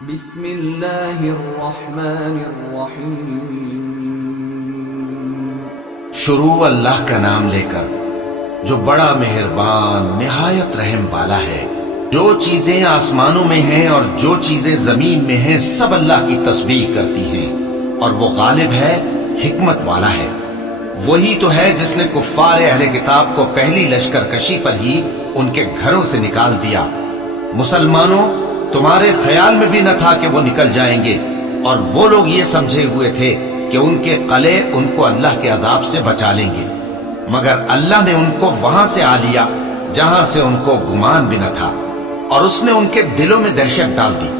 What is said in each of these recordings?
بسم اللہ الرحمن الرحیم۔ شروع اللہ کا نام لے کر جو بڑا مہربان نہایت رحم والا ہے۔ جو چیزیں آسمانوں میں ہیں اور جو چیزیں زمین میں ہیں سب اللہ کی تسبیح کرتی ہیں، اور وہ غالب ہے، حکمت والا ہے۔ وہی تو ہے جس نے کفار اہل کتاب کو پہلی لشکر کشی پر ہی ان کے گھروں سے نکال دیا۔ مسلمانوں، تمہارے خیال میں بھی نہ تھا کہ وہ نکل جائیں گے، اور وہ لوگ یہ سمجھے ہوئے تھے کہ ان کے قلعے ان کو اللہ کے عذاب سے بچا لیں گے، مگر اللہ نے ان کو وہاں سے آ لیا جہاں سے ان کو گمان بھی نہ تھا، اور اس نے ان کے دلوں میں دہشت ڈال دی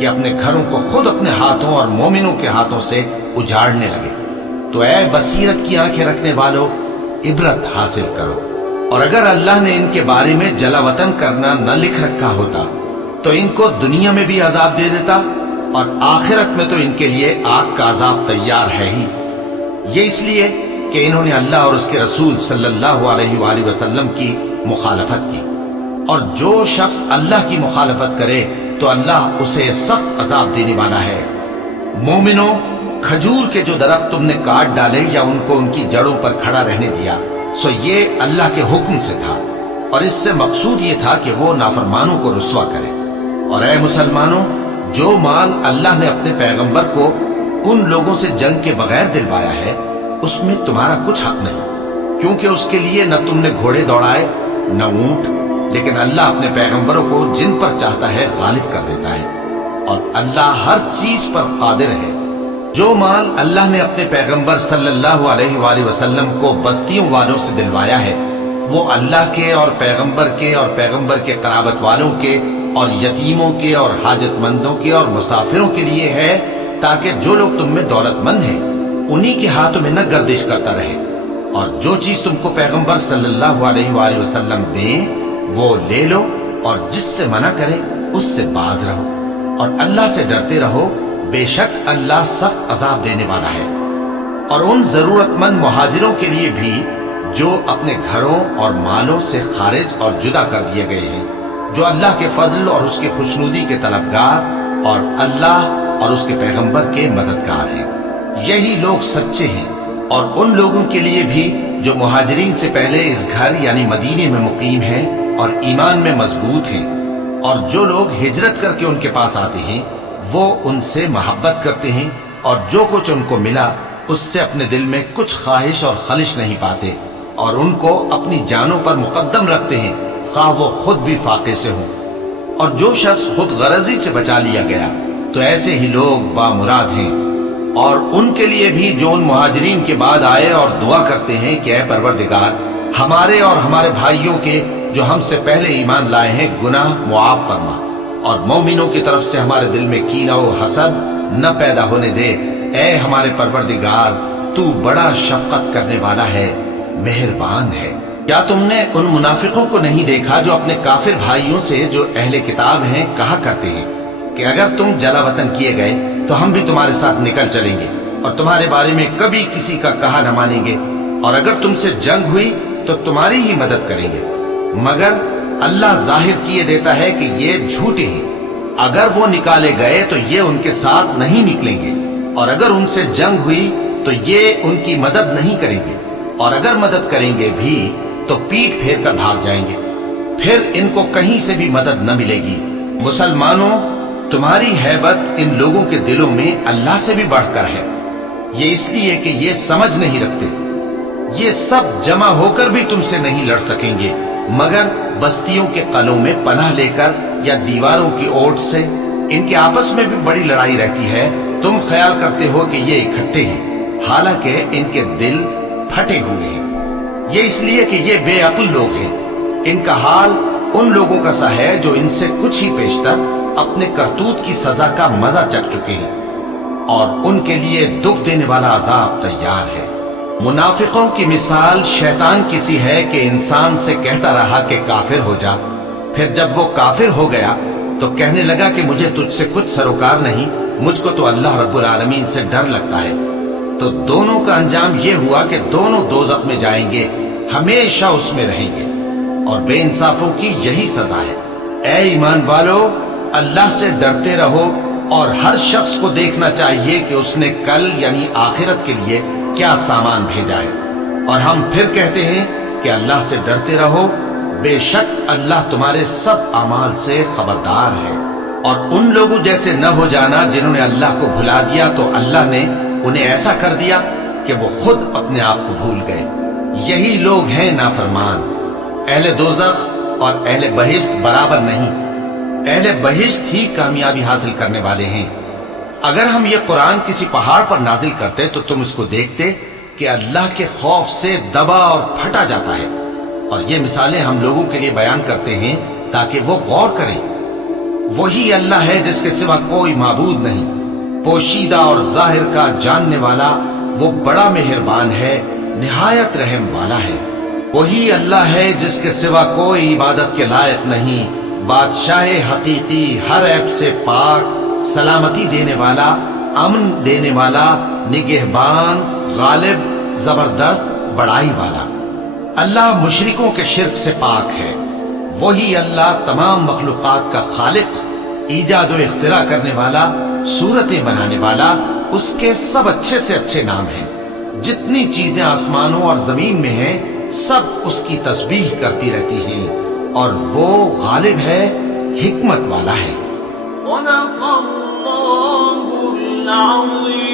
کہ اپنے گھروں کو خود اپنے ہاتھوں اور مومنوں کے ہاتھوں سے اجاڑنے لگے۔ تو اے بصیرت کی آنکھیں رکھنے والو، عبرت حاصل کرو، اور اگر اللہ نے ان کے بارے میں جلا وطن کرنا نہ لکھ رکھا ہوتا تو ان کو دنیا میں بھی عذاب دے دیتا، اور آخرت میں تو ان کے لیے آگ کا عذاب تیار ہے ہی۔ یہ اس لیے کہ انہوں نے اللہ اور اس کے رسول صلی اللہ علیہ وآلہ وسلم کی مخالفت کی، اور جو شخص اللہ کی مخالفت کرے تو اللہ اسے سخت عذاب دینے والا ہے۔ مومنوں، کھجور کے جو درخت تم نے کاٹ ڈالے یا ان کو ان کی جڑوں پر کھڑا رہنے دیا، سو یہ اللہ کے حکم سے تھا، اور اس سے مقصود یہ تھا کہ وہ نافرمانوں کو رسوا کرے۔ اور اے مسلمانوں، جو مال اللہ نے اپنے پیغمبر کو ان لوگوں سے جنگ کے بغیر دلوایا ہے اس میں تمہارا کچھ حق نہیں، کیونکہ اس کے لیے نہ تم نے گھوڑے دوڑائے نہ اونٹ، لیکن اللہ اپنے پیغمبروں کو جن پر چاہتا ہے غالب کر دیتا ہے، اور اللہ ہر چیز پر قادر ہے۔ جو مال اللہ نے اپنے پیغمبر صلی اللہ علیہ وآلہ وسلم کو بستیوں والوں سے دلوایا ہے وہ اللہ کے اور پیغمبر کے قرابت والوں کے اور یتیموں کے اور حاجت مندوں کے اور مسافروں کے لیے ہے، تاکہ جو لوگ تم میں دولت مند ہیں انہی کے ہاتھوں میں نہ گردش کرتا رہے، اور جو چیز تم کو پیغمبر صلی اللہ علیہ وآلہ وسلم دیں وہ لے لو، اور جس سے منع کرے اس سے باز رہو، اور اللہ سے ڈرتے رہو، بے شک اللہ سخت عذاب دینے والا ہے۔ اور ان ضرورت مند مہاجروں کے لیے بھی جو اپنے گھروں اور مالوں سے خارج اور جدا کر دیے گئے ہیں، جو اللہ کے فضل اور اس کی خوشنودی کے طلبگار اور اللہ اور اس کے پیغمبر کے مددگار ہیں، یہی لوگ سچے ہیں۔ اور ان لوگوں کے لیے بھی جو مہاجرین سے پہلے اس گھر یعنی مدینے میں مقیم ہیں اور ایمان میں مضبوط ہیں، اور جو لوگ ہجرت کر کے ان کے پاس آتے ہیں وہ ان سے محبت کرتے ہیں، اور جو کچھ ان کو ملا اس سے اپنے دل میں کچھ خواہش اور خلش نہیں پاتے، اور ان کو اپنی جانوں پر مقدم رکھتے ہیں خواہ وہ خود بھی فاقے سے ہوں۔ اور جو شخص خود غرضی سے بچا لیا گیا تو ایسے ہی لوگ بامراد ہیں۔ اور ان کے لیے بھی جو ان مہاجرین کے بعد آئے اور دعا کرتے ہیں کہ اے پروردگار، ہمارے اور ہمارے بھائیوں کے جو ہم سے پہلے ایمان لائے ہیں گناہ معاف فرما، اور مومنوں کی طرف سے ہمارے دل میں کینہ و حسد نہ پیدا ہونے دے۔ اے ہمارے پروردگار، تو بڑا شفقت کرنے والا ہے، مہربان ہے۔ کیا تم نے ان منافقوں کو نہیں دیکھا جو اپنے کافر بھائیوں سے جو اہل کتاب ہیں کہا کرتے ہیں کہ اگر تم جلا وطن کیے گئے تو ہم بھی تمہارے ساتھ نکل چلیں گے، اور تمہارے بارے میں کبھی کسی کا کہا نہ مانیں گے، اور اگر تم سے جنگ ہوئی تو تمہاری ہی مدد کریں گے، مگر اللہ ظاہر کیے دیتا ہے کہ یہ جھوٹے ہیں۔ اگر وہ نکالے گئے تو یہ ان کے ساتھ نہیں نکلیں گے، اور اگر ان سے جنگ ہوئی تو یہ ان کی مدد نہیں کریں گے، اور اگر مدد کریں گے بھی تو پیٹ پھیر کر بھاگ جائیں گے، پھر ان کو کہیں سے بھی مدد نہ ملے گی۔ مسلمانوں، تمہاری ہیبت ان لوگوں کے دلوں میں اللہ سے بھی بڑھ کر ہے، یہ اس لیے کہ یہ سمجھ نہیں رکھتے۔ یہ سب جمع ہو کر بھی تم سے نہیں لڑ سکیں گے، مگر بستیوں کے قلعوں میں پناہ لے کر یا دیواروں کی اوٹ سے۔ ان کے آپس میں بھی بڑی لڑائی رہتی ہے، تم خیال کرتے ہو کہ یہ اکٹھے ہیں، حالانکہ ان کے دل پھٹے ہوئے ہیں۔ یہ اس لیے کہ یہ بے عقل لوگ ہیں۔ ان کا حال ان لوگوں کا سا ہے جو ان سے کچھ ہی پیشتر اپنے کرتوت کی سزا کا مزہ چکھ چکے ہیں، اور ان کے لیے دکھ دینے والا عذاب تیار ہے۔ منافقوں کی مثال شیطان کی سی ہے کہ انسان سے کہتا رہا کہ کافر ہو جا، پھر جب وہ کافر ہو گیا تو کہنے لگا کہ مجھے تجھ سے کچھ سروکار نہیں، مجھ کو تو اللہ رب العالمین سے ڈر لگتا ہے۔ تو دونوں کا انجام یہ ہوا کہ دونوں دوزخ میں جائیں گے، ہمیشہ اس میں رہیں گے، اور بے انصافوں کی یہی سزا ہے۔ اے ایمان والو، اللہ سے ڈرتے رہو اور ہر شخص کو دیکھنا چاہیے کہ اس نے کل یعنی آخرت کے لیے کیا سامان بھیجا ہے۔ اور ہم پھر کہتے ہیں کہ اللہ سے ڈرتے رہو، بے شک اللہ تمہارے سب اعمال سے خبردار ہے۔ اور ان لوگوں جیسے نہ ہو جانا جنہوں نے اللہ کو بھلا دیا تو اللہ نے انہیں ایسا کر دیا کہ وہ خود اپنے آپ کو بھول گئے۔ یہی لوگ ہیں نافرمان۔ اہل دوزخ اور اہل بہشت برابر نہیں، اہل بہشت ہی کامیابی حاصل کرنے والے ہیں۔ اگر ہم یہ قرآن کسی پہاڑ پر نازل کرتے تو تم اس کو دیکھتے کہ اللہ کے خوف سے دبا اور پھٹا جاتا ہے۔ اور یہ مثالیں ہم لوگوں کے لیے بیان کرتے ہیں تاکہ وہ غور کریں۔ وہی اللہ ہے جس کے سوا کوئی معبود نہیں، پوشیدہ اور ظاہر کا جاننے والا، وہ بڑا مہربان ہے، نہایت رحم والا ہے۔ وہی اللہ ہے جس کے سوا کوئی عبادت کے لائق نہیں، بادشاہ حقیقی، ہر عیب سے پاک، سلامتی دینے والا، امن دینے والا، نگہبان، غالب، زبردست، بڑائی والا۔ اللہ مشرکوں کے شرک سے پاک ہے۔ وہی اللہ تمام مخلوقات کا خالق، ایجاد و اختراع کرنے والا، صورتیں بنانے والا، اس کے سب اچھے سے اچھے نام ہیں۔ جتنی چیزیں آسمانوں اور زمین میں ہیں سب اس کی تسبیح کرتی رہتی ہیں، اور وہ غالب ہے، حکمت والا ہے۔ صدق اللہ العظیم۔